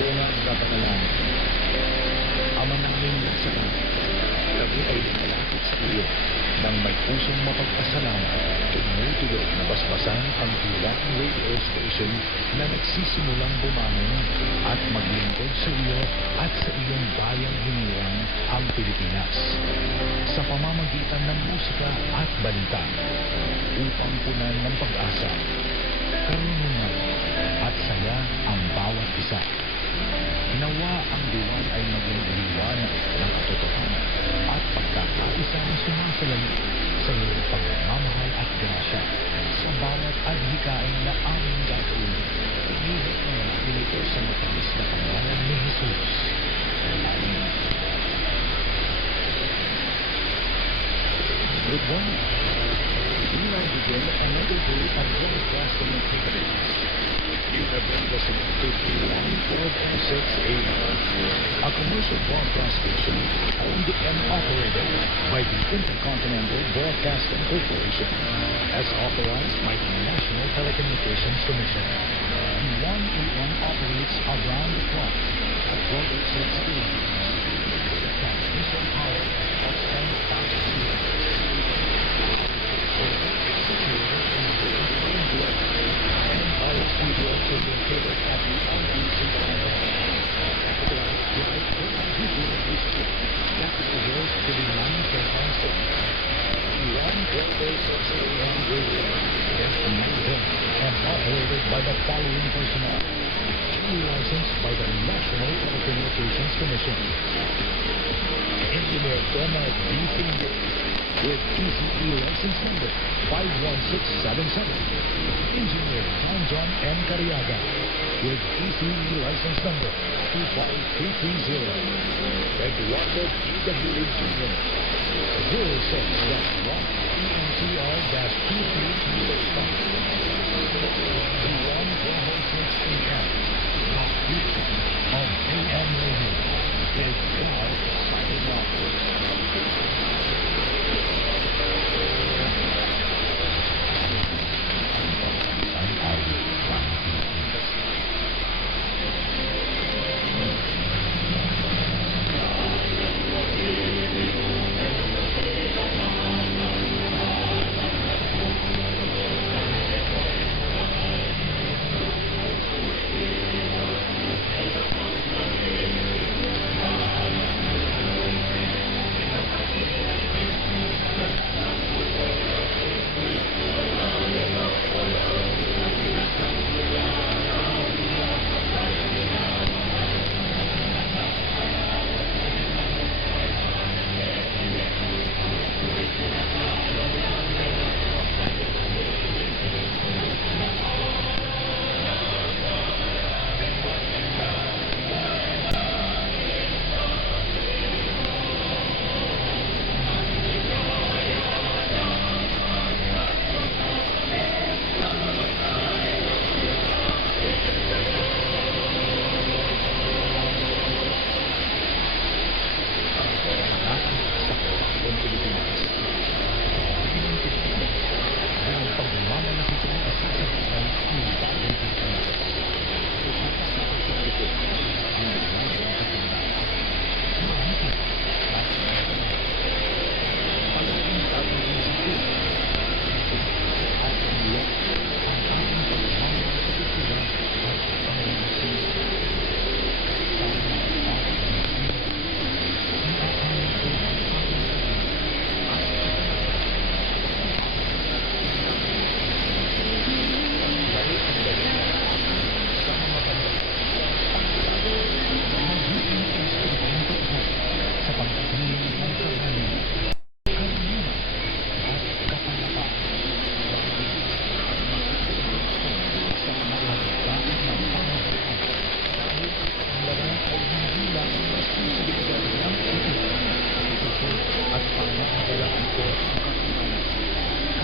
bunga ang kapanalangin. Ama namin nasa langit, kami ay lumalapit sa iyo nang may pusong mapagpasalamat, tumutulog na basbasan ang Hilaang Radio Station na nagsisimulang bumangon at maglingkod sa iyo at sa iyong bayang hinirang ang Pilipinas sa pamamagitan ng musika at balita upang punan ng pag-asa, karunungan at saya ang bawat isa. Nawa ang diwan ay maging liwanag ng katotohanan at pagkakaisa na sumasalamin sa iyong pagmamahal at grasya sa bawat adhikain na aming gagawin. Ihip na natin ito sa matamis na pangalan ni Jesus. Amen. Good morning. We now begin another day of broadcasting activities. You have been listening to P1 1206 AM, a commercial broadcast station owned and operated by the Intercontinental Broadcasting Corporation, as authorized by the National Telecommunications Commission. P181 operates around the clock at 1206 AM. Transmission power of 10,000. Our studio is located at the LBC Capital Hills to the 9.1 One Broadway AM radio is maintained and operated by the following personnel. Licensed by the National Telecommunications Commission. Engineer Donald D. Finger with PCE license number 51677. Engineer John M. Cariaga with PCE license number 25330. Eduardo P.W. Jr. 06-1 ENTR-2305.